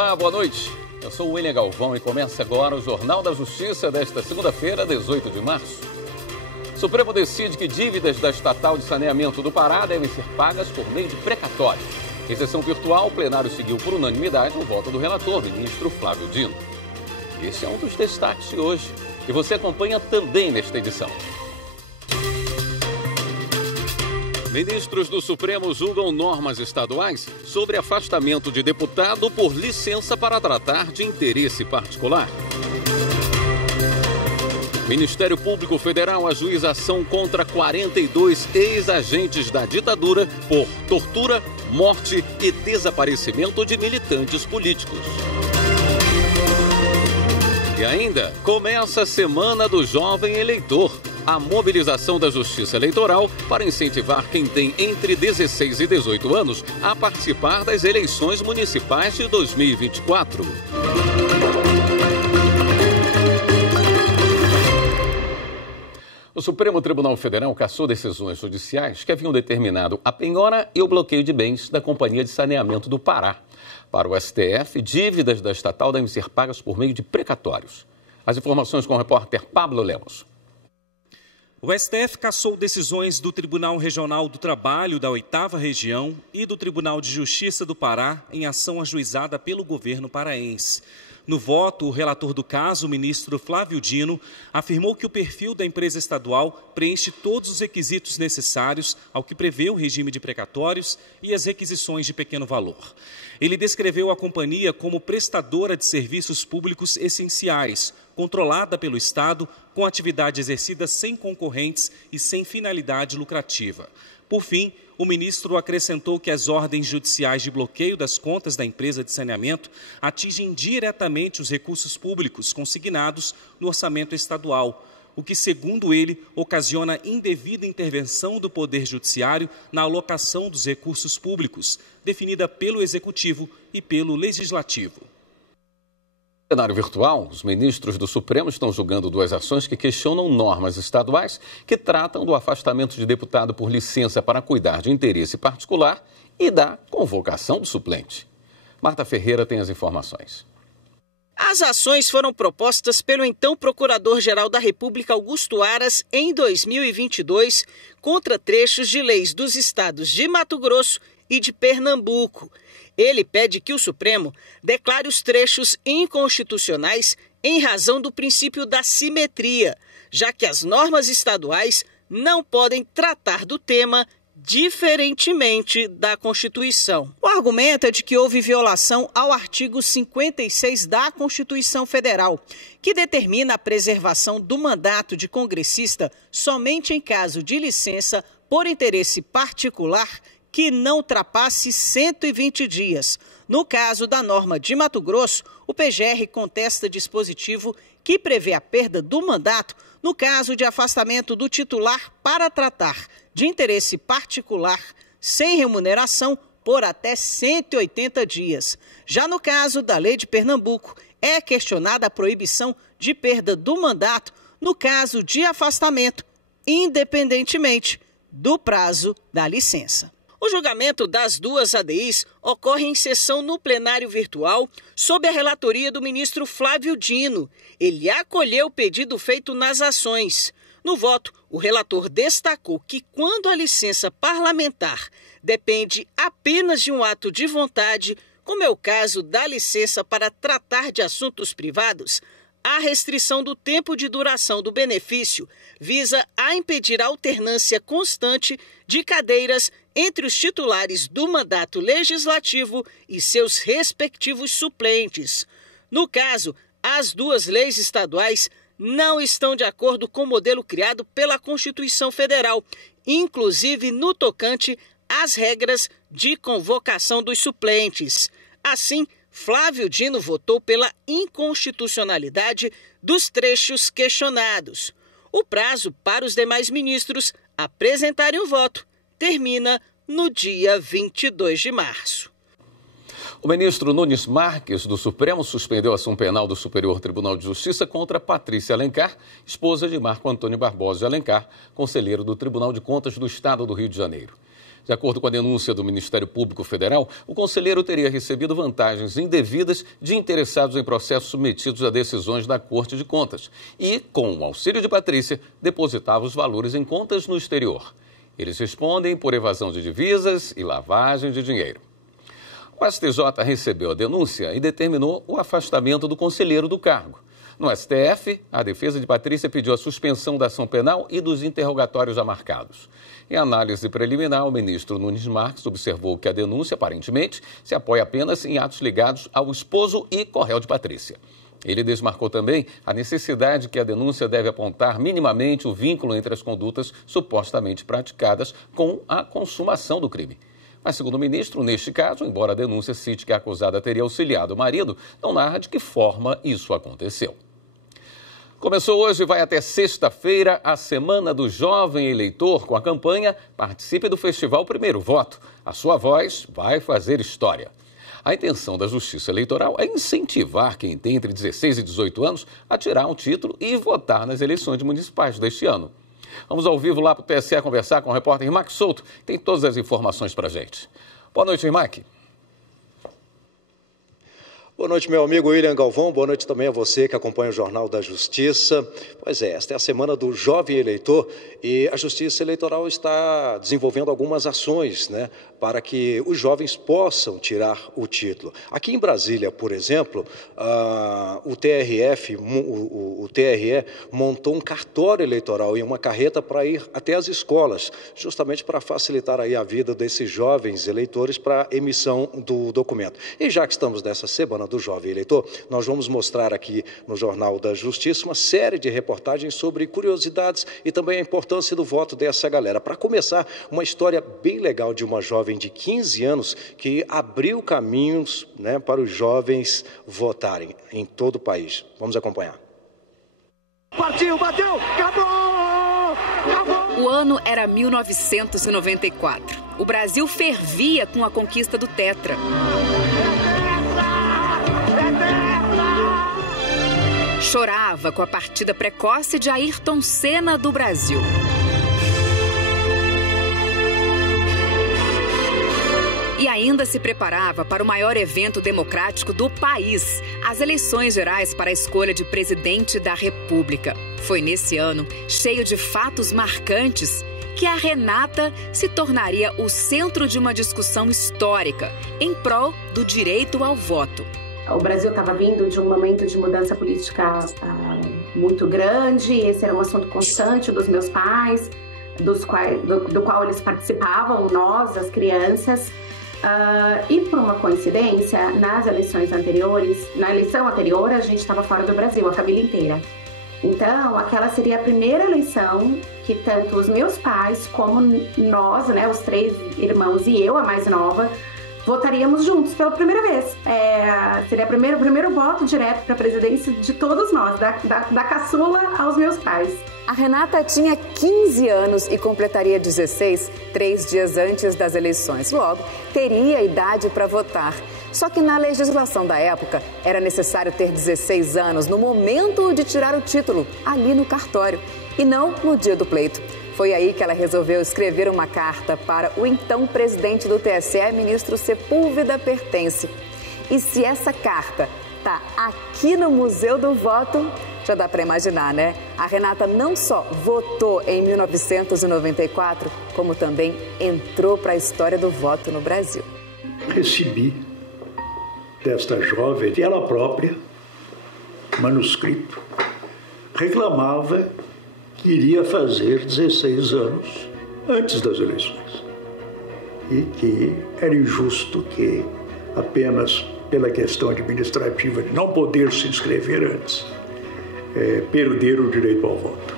Olá, boa noite. Eu sou o William Galvão e começa agora o Jornal da Justiça desta segunda-feira, 18 de março. O Supremo decide que dívidas da Estatal de Saneamento do Pará devem ser pagas por meio de precatório. Em sessão virtual, o plenário seguiu por unanimidade o voto do relator, ministro Flávio Dino. Esse é um dos destaques de hoje e você acompanha também nesta edição. Ministros do Supremo julgam normas estaduais sobre afastamento de deputado por licença para tratar de interesse particular. Ministério Público Federal ajuiza ação contra 42 ex-agentes da ditadura por tortura, morte e desaparecimento de militantes políticos. E ainda começa a Semana do Jovem Eleitor. A mobilização da Justiça Eleitoral para incentivar quem tem entre 16 e 18 anos a participar das eleições municipais de 2024. O Supremo Tribunal Federal cassou decisões judiciais que haviam determinado a penhora e o bloqueio de bens da Companhia de Saneamento do Pará. Para o STF, dívidas da estatal devem ser pagas por meio de precatórios. As informações com o repórter Pablo Lemos. O STF cassou decisões do Tribunal Regional do Trabalho da 8ª Região e do Tribunal de Justiça do Pará em ação ajuizada pelo governo paraense. No voto, o relator do caso, o ministro Flávio Dino, afirmou que o perfil da empresa estadual preenche todos os requisitos necessários ao que prevê o regime de precatórios e as requisições de pequeno valor. Ele descreveu a companhia como prestadora de serviços públicos essenciais, controlada pelo Estado, com atividade exercida sem concorrentes e sem finalidade lucrativa. Por fim, o ministro acrescentou que as ordens judiciais de bloqueio das contas da empresa de saneamento atingem diretamente os recursos públicos consignados no orçamento estadual, o que, segundo ele, ocasiona indevida intervenção do Poder Judiciário na alocação dos recursos públicos, definida pelo Executivo e pelo Legislativo. No cenário virtual, os ministros do Supremo estão julgando duas ações que questionam normas estaduais que tratam do afastamento de deputado por licença para cuidar de interesse particular e da convocação do suplente. Marta Ferreira tem as informações. As ações foram propostas pelo então Procurador-Geral da República, Augusto Aras, em 2022, contra trechos de leis dos estados de Mato Grosso e de Pernambuco. Ele pede que o Supremo declare os trechos inconstitucionais em razão do princípio da simetria, já que as normas estaduais não podem tratar do tema diferentemente da Constituição. O argumento é de que houve violação ao artigo 56 da Constituição Federal, que determina a preservação do mandato de congressista somente em caso de licença por interesse particular que não ultrapasse 120 dias. No caso da norma de Mato Grosso, o PGR contesta dispositivo que prevê a perda do mandato no caso de afastamento do titular para tratar de interesse particular sem remuneração por até 180 dias. Já no caso da lei de Pernambuco, é questionada a proibição de perda do mandato no caso de afastamento, independentemente do prazo da licença. O julgamento das duas ADIs ocorre em sessão no plenário virtual, sob a relatoria do ministro Flávio Dino. Ele acolheu o pedido feito nas ações. No voto, o relator destacou que quando a licença parlamentar depende apenas de um ato de vontade, como é o caso da licença para tratar de assuntos privados, a restrição do tempo de duração do benefício visa a impedir a alternância constante de cadeiras entre os titulares do mandato legislativo e seus respectivos suplentes. No caso, as duas leis estaduais não estão de acordo com o modelo criado pela Constituição Federal, inclusive no tocante às regras de convocação dos suplentes. Assim, Flávio Dino votou pela inconstitucionalidade dos trechos questionados. O prazo para os demais ministros apresentarem o voto termina no dia 22 de março. O ministro Nunes Marques, do Supremo, suspendeu a ação penal do Superior Tribunal de Justiça contra Patrícia Alencar, esposa de Marco Antônio Barbosa de Alencar, conselheiro do Tribunal de Contas do Estado do Rio de Janeiro. De acordo com a denúncia do Ministério Público Federal, o conselheiro teria recebido vantagens indevidas de interessados em processos submetidos a decisões da Corte de Contas e, com o auxílio de Patrícia, depositava os valores em contas no exterior. Eles respondem por evasão de divisas e lavagem de dinheiro. O STJ recebeu a denúncia e determinou o afastamento do conselheiro do cargo. No STF, a defesa de Patrícia pediu a suspensão da ação penal e dos interrogatórios já marcados. Em análise preliminar, o ministro Nunes Marques observou que a denúncia, aparentemente, se apoia apenas em atos ligados ao esposo e corréu de Patrícia. Ele desmarcou também a necessidade que a denúncia deve apontar minimamente o vínculo entre as condutas supostamente praticadas com a consumação do crime. Mas, segundo o ministro, neste caso, embora a denúncia cite que a acusada teria auxiliado o marido, não narra de que forma isso aconteceu. Começou hoje e vai até sexta-feira a Semana do Jovem Eleitor com a campanha Participe do Festival Primeiro Voto. A sua voz vai fazer história. A intenção da Justiça Eleitoral é incentivar quem tem entre 16 e 18 anos a tirar um título e votar nas eleições municipais deste ano. Vamos ao vivo lá para o TSE conversar com o repórter Rimac Souto, que tem todas as informações para a gente. Boa noite, Rimac. Boa noite, meu amigo William Galvão. Boa noite também a você que acompanha o Jornal da Justiça. Pois é, esta é a Semana do Jovem Eleitor e a Justiça Eleitoral está desenvolvendo algumas ações, para que os jovens possam tirar o título. Aqui em Brasília, por exemplo, o TRE montou um cartório eleitoral e uma carreta para ir até as escolas, justamente para facilitar aí a vida desses jovens eleitores para a emissão do documento. E já que estamos nessa Semana do Jovem Eleitor, nós vamos mostrar aqui no Jornal da Justiça uma série de reportagens sobre curiosidades e também a importância do voto dessa galera. Para começar, uma história bem legal de uma jovem de 15 anos que abriu caminhos, para os jovens votarem em todo o país. Vamos acompanhar. Partiu, bateu, acabou! Acabou! O ano era 1994. O Brasil fervia com a conquista do Tetra. Chorava com a partida precoce de Ayrton Senna do Brasil. E ainda se preparava para o maior evento democrático do país, as eleições gerais para a escolha de presidente da República. Foi nesse ano, cheio de fatos marcantes, que a Renata se tornaria o centro de uma discussão histórica em prol do direito ao voto. O Brasil estava vindo de um momento de mudança política muito grande, esse era um assunto constante dos meus pais, do qual eles participavam, nós, as crianças. E por uma coincidência, nas eleições anteriores, na eleição anterior, a gente estava fora do Brasil, a família inteira. Então, aquela seria a primeira eleição que tanto os meus pais como nós, os 3 irmãos e eu, a mais nova, votaríamos juntos pela primeira vez. Seria o primeiro voto direto para a presidência de todos nós, da caçula aos meus pais. A Renata tinha 15 anos e completaria 16 3 dias antes das eleições. Logo, teria idade para votar. Só que na legislação da época, era necessário ter 16 anos no momento de tirar o título, ali no cartório, e não no dia do pleito. Foi aí que ela resolveu escrever uma carta para o então presidente do TSE, ministro Sepúlveda Pertence. E se essa carta está aqui no Museu do Voto, já dá para imaginar, A Renata não só votou em 1994, como também entrou para a história do voto no Brasil. Recebi desta jovem, ela própria, manuscrito, reclamava que iria fazer 16 anos antes das eleições e que era injusto que apenas pela questão administrativa de não poder se inscrever antes, perder o direito ao voto.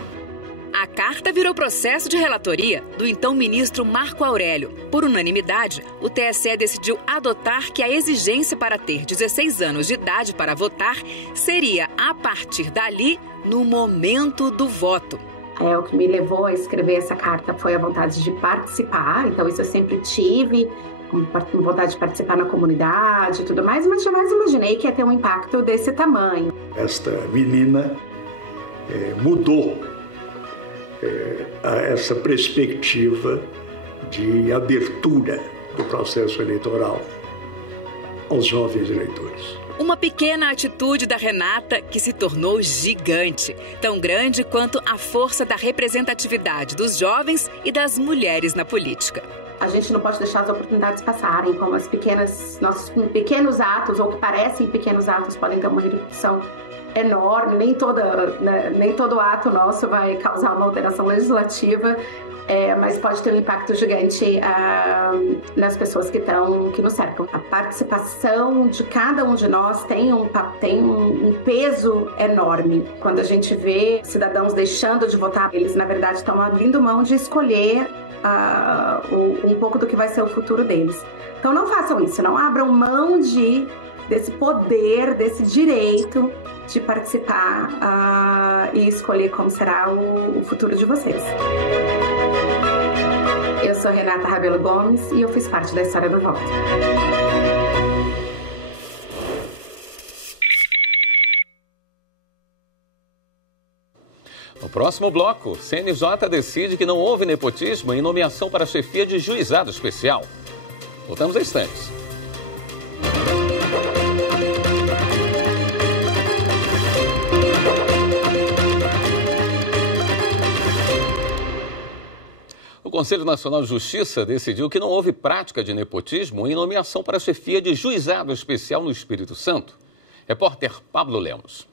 A carta virou processo de relatoria do então ministro Marco Aurélio. Por unanimidade, o TSE decidiu adotar que a exigência para ter 16 anos de idade para votar seria, a partir dali, no momento do voto. O que me levou a escrever essa carta foi a vontade de participar, então isso eu sempre tive, com vontade de participar na comunidade e tudo mais, mas jamais imaginei que ia ter um impacto desse tamanho. Esta menina mudou essa perspectiva de abertura do processo eleitoral aos jovens eleitores. Uma pequena atitude da Renata que se tornou gigante, tão grande quanto a força da representatividade dos jovens e das mulheres na política. A gente não pode deixar as oportunidades passarem, como nossos pequenos atos, ou que parecem pequenos atos, podem ter uma repercussão enorme. Nem todo ato nosso vai causar uma alteração legislativa, mas pode ter um impacto gigante nas pessoas que nos cercam. A participação de cada um de nós tem um peso enorme. Quando a gente vê cidadãos deixando de votar, eles na verdade estão abrindo mão de escolher um pouco do que vai ser o futuro deles. Então não façam isso, não abram mão desse poder, desse direito de participar e escolher como será o futuro de vocês. Eu sou Renata Rabelo Gomes e eu fiz parte da história do voto. No próximo bloco, CNJ decide que não houve nepotismo em nomeação para a chefia de juizado especial. Voltamos a instantes. O Conselho Nacional de Justiça decidiu que não houve prática de nepotismo em nomeação para a chefia de juizado especial no Espírito Santo. Repórter Pablo Lemos.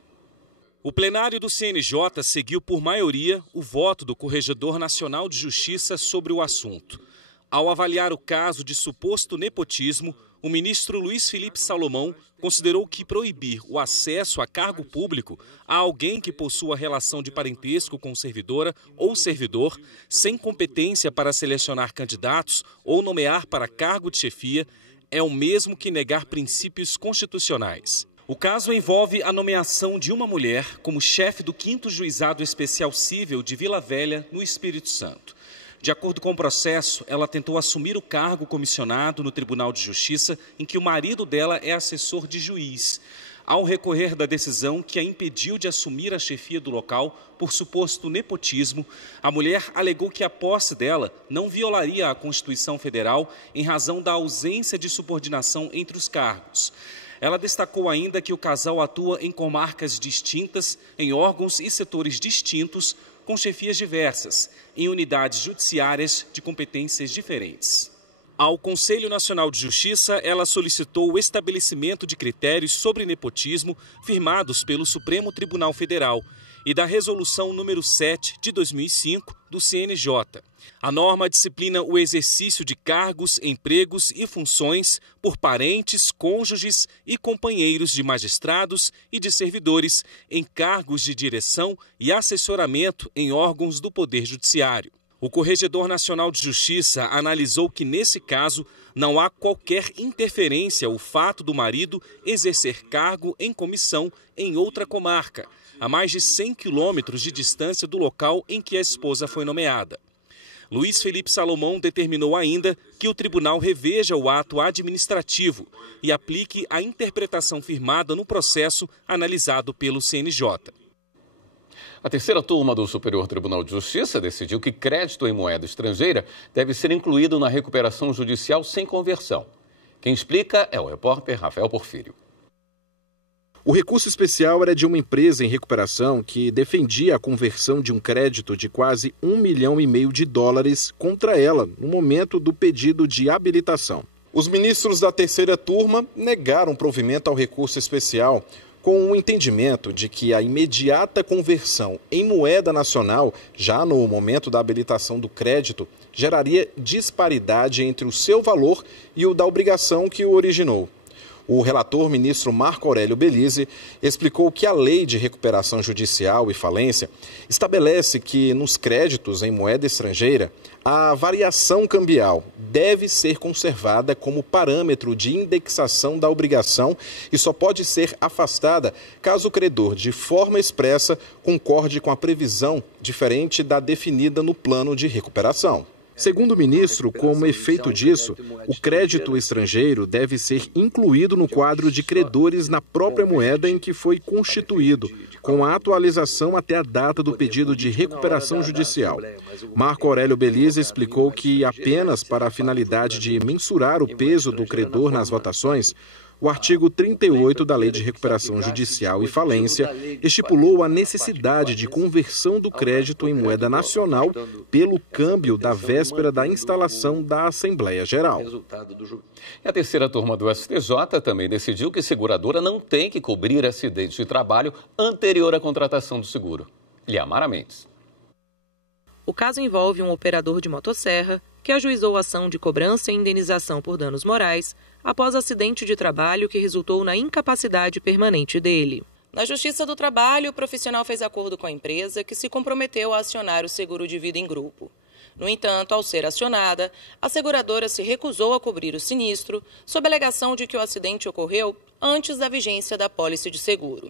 O plenário do CNJ seguiu por maioria o voto do Corregedor Nacional de Justiça sobre o assunto. Ao avaliar o caso de suposto nepotismo, o ministro Luiz Felipe Salomão considerou que proibir o acesso a cargo público a alguém que possua relação de parentesco com servidora ou servidor, sem competência para selecionar candidatos ou nomear para cargo de chefia, é o mesmo que negar princípios constitucionais. O caso envolve a nomeação de uma mulher como chefe do 5º Juizado Especial Cível de Vila Velha, no Espírito Santo. De acordo com o processo, ela tentou assumir o cargo comissionado no Tribunal de Justiça, em que o marido dela é assessor de juiz. Ao recorrer da decisão que a impediu de assumir a chefia do local por suposto nepotismo, a mulher alegou que a posse dela não violaria a Constituição Federal em razão da ausência de subordinação entre os cargos. Ela destacou ainda que o casal atua em comarcas distintas, em órgãos e setores distintos, com chefias diversas, em unidades judiciárias de competências diferentes. Ao Conselho Nacional de Justiça, ela solicitou o estabelecimento de critérios sobre nepotismo firmados pelo Supremo Tribunal Federal e da Resolução número 7 de 2005 do CNJ. A norma disciplina o exercício de cargos, empregos e funções por parentes, cônjuges e companheiros de magistrados e de servidores em cargos de direção e assessoramento em órgãos do Poder Judiciário. O Corregedor Nacional de Justiça analisou que, nesse caso, não há qualquer interferência ao fato do marido exercer cargo em comissão em outra comarca, a mais de 100 quilômetros de distância do local em que a esposa foi nomeada. Luiz Felipe Salomão determinou ainda que o tribunal reveja o ato administrativo e aplique a interpretação firmada no processo analisado pelo CNJ. A terceira turma do Superior Tribunal de Justiça decidiu que crédito em moeda estrangeira deve ser incluído na recuperação judicial sem conversão. Quem explica é o repórter Rafael Porfírio. O recurso especial era de uma empresa em recuperação que defendia a conversão de um crédito de quase $1,5 milhão contra ela no momento do pedido de habilitação. Os ministros da terceira turma negaram provimento ao recurso especial, com o entendimento de que a imediata conversão em moeda nacional, já no momento da habilitação do crédito, geraria disparidade entre o seu valor e o da obrigação que o originou. O relator, ministro Marco Aurélio Belize, explicou que a Lei de Recuperação Judicial e Falência estabelece que, nos créditos em moeda estrangeira, a variação cambial deve ser conservada como parâmetro de indexação da obrigação e só pode ser afastada caso o credor, de forma expressa, concorde com a previsão diferente da definida no plano de recuperação. Segundo o ministro, como efeito disso, o crédito estrangeiro deve ser incluído no quadro de credores na própria moeda em que foi constituído, com a atualização até a data do pedido de recuperação judicial. Marco Aurélio Beliza explicou que apenas para a finalidade de mensurar o peso do credor nas votações, o artigo 38 da Lei de Recuperação Judicial e Falência estipulou a necessidade de conversão do crédito em moeda nacional pelo câmbio da véspera da instalação da Assembleia Geral. E a terceira turma do STJ também decidiu que seguradora não tem que cobrir acidente de trabalho anterior à contratação do seguro. Liamara Mendes. O caso envolve um operador de motosserra que ajuizou ação de cobrança e indenização por danos morais após acidente de trabalho que resultou na incapacidade permanente dele. Na Justiça do Trabalho, o profissional fez acordo com a empresa que se comprometeu a acionar o seguro de vida em grupo. No entanto, ao ser acionada, a seguradora se recusou a cobrir o sinistro, sob a alegação de que o acidente ocorreu antes da vigência da pólice de seguro.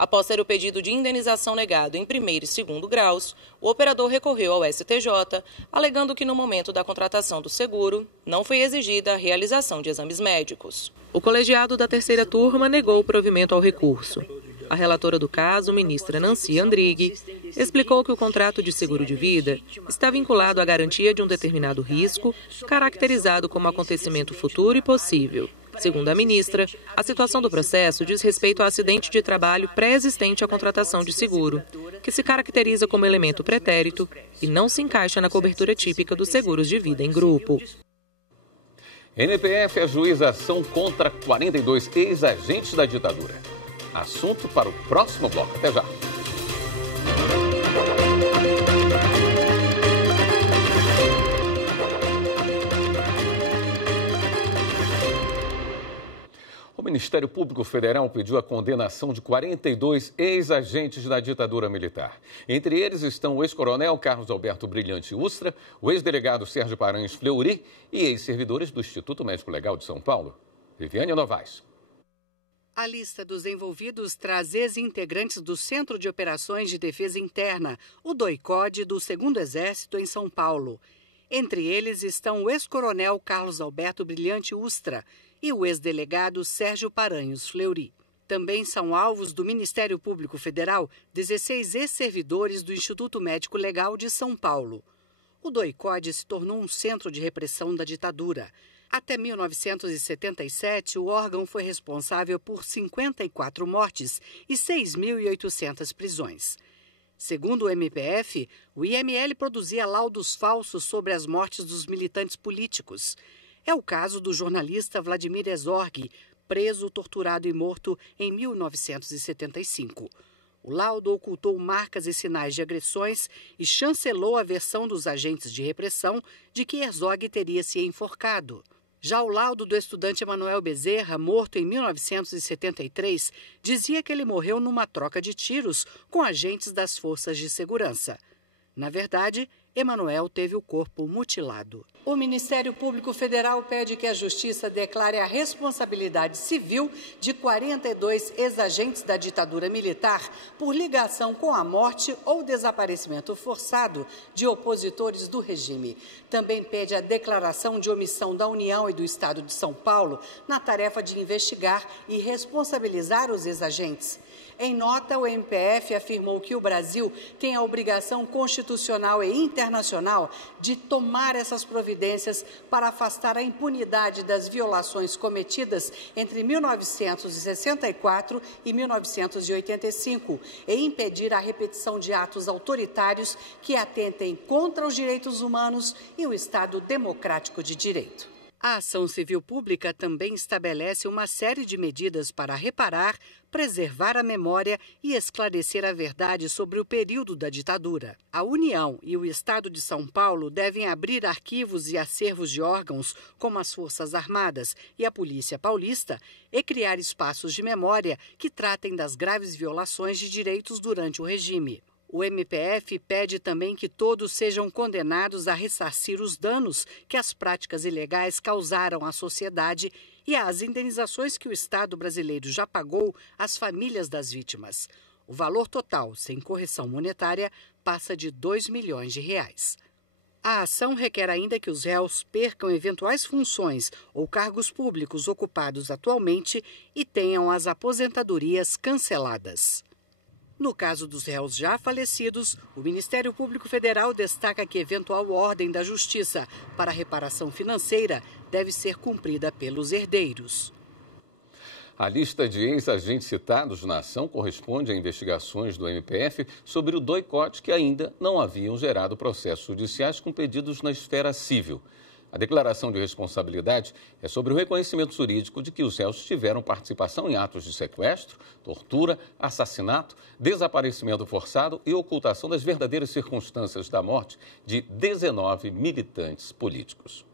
Após ter o pedido de indenização negado em primeiro e segundo graus, o operador recorreu ao STJ, alegando que no momento da contratação do seguro, não foi exigida a realização de exames médicos. O colegiado da terceira turma negou o provimento ao recurso. A relatora do caso, ministra Nancy Andrighi, explicou que o contrato de seguro de vida está vinculado à garantia de um determinado risco, caracterizado como acontecimento futuro e possível. Segundo a ministra, a situação do processo diz respeito ao acidente de trabalho pré-existente à contratação de seguro, que se caracteriza como elemento pretérito e não se encaixa na cobertura típica dos seguros de vida em grupo. MPF ajuiza ação contra 42 ex-agentes da ditadura. Assunto para o próximo bloco. Até já. O Ministério Público Federal pediu a condenação de 42 ex-agentes da ditadura militar. Entre eles estão o ex-coronel Carlos Alberto Brilhante Ustra, o ex-delegado Sérgio Paranhos Fleury e ex-servidores do Instituto Médico Legal de São Paulo. Viviane Novaes. A lista dos envolvidos traz ex-integrantes do Centro de Operações de Defesa Interna, o DOICOD, do 2º Exército em São Paulo. Entre eles estão o ex-coronel Carlos Alberto Brilhante Ustra e o ex-delegado Sérgio Paranhos Fleury. Também são alvos do Ministério Público Federal 16 ex-servidores do Instituto Médico Legal de São Paulo. O DOICOD se tornou um centro de repressão da ditadura. Até 1977, o órgão foi responsável por 54 mortes e 6.800 prisões. Segundo o MPF, o IML produzia laudos falsos sobre as mortes dos militantes políticos. É o caso do jornalista Vladimir Herzog, preso, torturado e morto em 1975. O laudo ocultou marcas e sinais de agressões e chancelou a versão dos agentes de repressão de que Herzog teria se enforcado. Já o laudo do estudante Emanuel Bezerra, morto em 1973, dizia que ele morreu numa troca de tiros com agentes das forças de segurança. Na verdade, Emanuel teve o corpo mutilado. O Ministério Público Federal pede que a Justiça declare a responsabilidade civil de 42 ex-agentes da ditadura militar por ligação com a morte ou desaparecimento forçado de opositores do regime. Também pede a declaração de omissão da União e do Estado de São Paulo na tarefa de investigar e responsabilizar os ex-agentes. Em nota, o MPF afirmou que o Brasil tem a obrigação constitucional e internacional de tomar essas providências para afastar a impunidade das violações cometidas entre 1964 e 1985 e impedir a repetição de atos autoritários que atentem contra os direitos humanos e o Estado democrático de direito. A ação civil pública também estabelece uma série de medidas para reparar, preservar a memória e esclarecer a verdade sobre o período da ditadura. A União e o Estado de São Paulo devem abrir arquivos e acervos de órgãos como as Forças Armadas e a Polícia Paulista e criar espaços de memória que tratem das graves violações de direitos durante o regime. O MPF pede também que todos sejam condenados a ressarcir os danos que as práticas ilegais causaram à sociedade e às indenizações que o Estado brasileiro já pagou às famílias das vítimas. O valor total, sem correção monetária, passa de R$ 2 milhões. A ação requer ainda que os réus percam eventuais funções ou cargos públicos ocupados atualmente e tenham as aposentadorias canceladas. No caso dos réus já falecidos, o Ministério Público Federal destaca que eventual ordem da Justiça para reparação financeira deve ser cumprida pelos herdeiros. A lista de ex-agentes citados na ação corresponde a investigações do MPF sobre o doicote que ainda não haviam gerado processos judiciais com pedidos na esfera civil. A declaração de responsabilidade é sobre o reconhecimento jurídico de que os réus tiveram participação em atos de sequestro, tortura, assassinato, desaparecimento forçado e ocultação das verdadeiras circunstâncias da morte de 19 militantes políticos.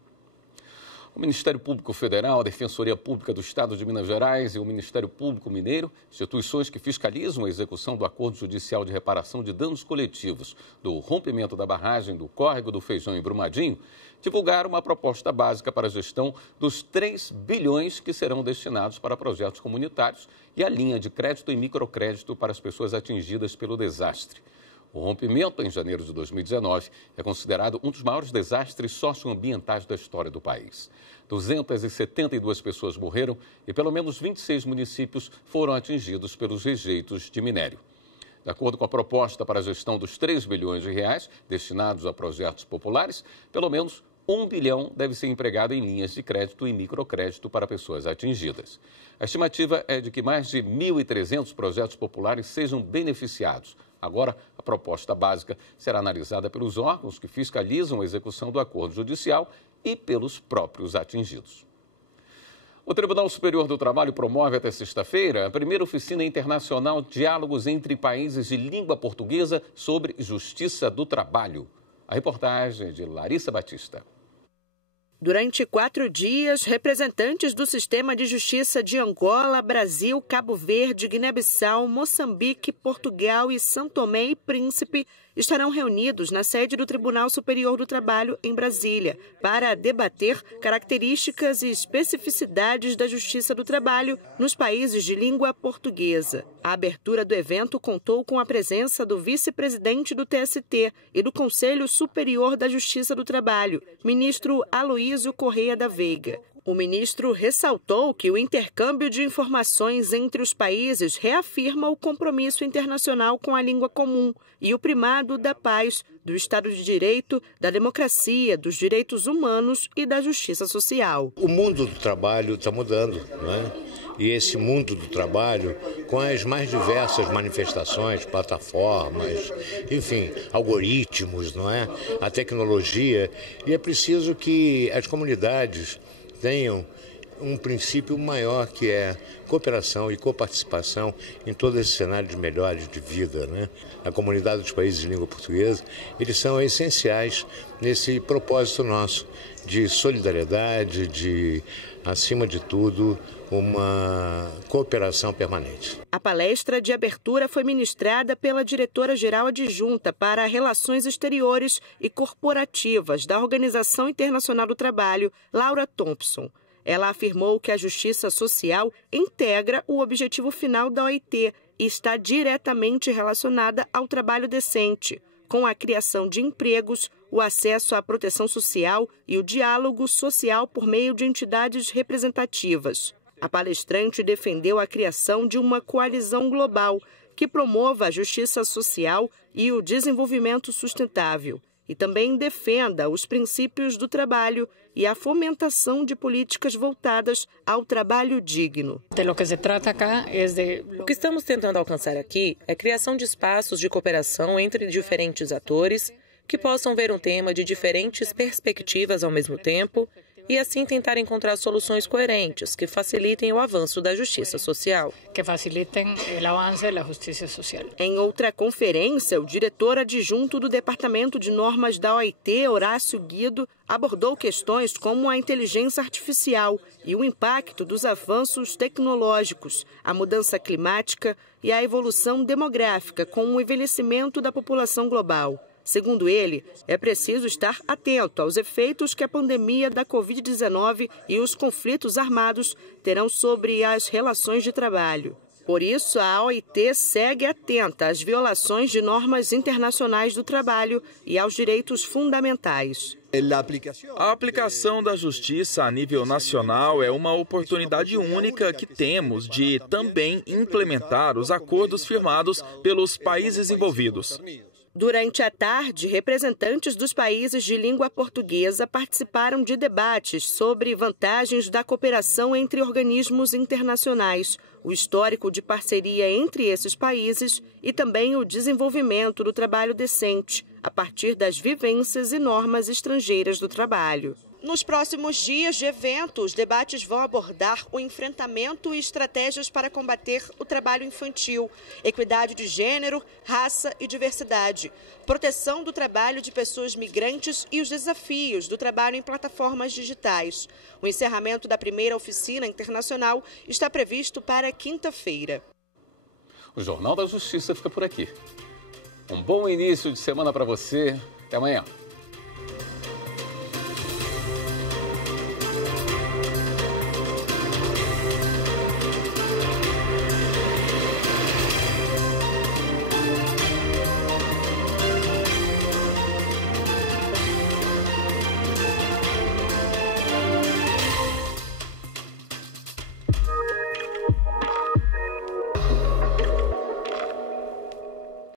O Ministério Público Federal, a Defensoria Pública do Estado de Minas Gerais e o Ministério Público Mineiro, instituições que fiscalizam a execução do Acordo Judicial de Reparação de Danos Coletivos do rompimento da barragem do Córrego do Feijão em Brumadinho, divulgaram uma proposta básica para a gestão dos 3 bilhões que serão destinados para projetos comunitários e a linha de crédito e microcrédito para as pessoas atingidas pelo desastre. O rompimento, em janeiro de 2019, é considerado um dos maiores desastres socioambientais da história do país. 272 pessoas morreram e pelo menos 26 municípios foram atingidos pelos rejeitos de minério. De acordo com a proposta para a gestão dos 3 bilhões de reais destinados a projetos populares, pelo menos 1 bilhão deve ser empregado em linhas de crédito e microcrédito para pessoas atingidas. A estimativa é de que mais de 1.300 projetos populares sejam beneficiados. Agora, a proposta básica será analisada pelos órgãos que fiscalizam a execução do acordo judicial e pelos próprios atingidos. O Tribunal Superior do Trabalho promove até sexta-feira a primeira oficina internacional Diálogos entre Países de Língua Portuguesa sobre Justiça do Trabalho. A reportagem é de Larissa Batista. Durante 4 dias, representantes do sistema de justiça de Angola, Brasil, Cabo Verde, Guiné-Bissau, Moçambique, Portugal e São Tomé e Príncipe estarão reunidos na sede do Tribunal Superior do Trabalho, em Brasília, para debater características e especificidades da justiça do trabalho nos países de língua portuguesa. A abertura do evento contou com a presença do vice-presidente do TST e do Conselho Superior da Justiça do Trabalho, ministro Aloísio Correia da Veiga. O ministro ressaltou que o intercâmbio de informações entre os países reafirma o compromisso internacional com a língua comum e o primado da paz, do Estado de Direito, da democracia, dos direitos humanos e da justiça social. O mundo do trabalho está mudando, não é? E esse mundo do trabalho, com as mais diversas manifestações, plataformas, enfim, algoritmos, não é? A tecnologia, e é preciso que as comunidades tenham um princípio maior, que é cooperação e coparticipação em todo esse cenário de melhores de vida, né? A comunidade dos países de língua portuguesa, eles são essenciais nesse propósito nosso de solidariedade, de, acima de tudo, uma cooperação permanente. A palestra de abertura foi ministrada pela diretora-geral adjunta para Relações Exteriores e Corporativas da Organização Internacional do Trabalho, Laura Thompson. Ela afirmou que a justiça social integra o objetivo final da OIT e está diretamente relacionada ao trabalho decente, com a criação de empregos, o acesso à proteção social e o diálogo social por meio de entidades representativas. A palestrante defendeu a criação de uma coalizão global que promova a justiça social e o desenvolvimento sustentável e também defenda os princípios do trabalho e a fomentação de políticas voltadas ao trabalho digno. O que estamos tentando alcançar aqui é a criação de espaços de cooperação entre diferentes atores que possam ver um tema de diferentes perspectivas ao mesmo tempo e assim tentar encontrar soluções coerentes que facilitem o avanço da justiça social. Em outra conferência, o diretor adjunto do Departamento de Normas da OIT, Horácio Guido, abordou questões como a inteligência artificial e o impacto dos avanços tecnológicos, a mudança climática e a evolução demográfica com o envelhecimento da população global. Segundo ele, é preciso estar atento aos efeitos que a pandemia da Covid-19 e os conflitos armados terão sobre as relações de trabalho. Por isso, a OIT segue atenta às violações de normas internacionais do trabalho e aos direitos fundamentais. A aplicação da justiça a nível nacional é uma oportunidade única que temos de também implementar os acordos firmados pelos países envolvidos. Durante a tarde, representantes dos países de língua portuguesa participaram de debates sobre vantagens da cooperação entre organismos internacionais, o histórico de parceria entre esses países e também o desenvolvimento do trabalho decente, a partir das vivências e normas estrangeiras do trabalho. Nos próximos dias de evento, os debates vão abordar o enfrentamento e estratégias para combater o trabalho infantil, equidade de gênero, raça e diversidade, proteção do trabalho de pessoas migrantes e os desafios do trabalho em plataformas digitais. O encerramento da primeira oficina internacional está previsto para quinta-feira. O Jornal da Justiça fica por aqui. Um bom início de semana para você. Até amanhã.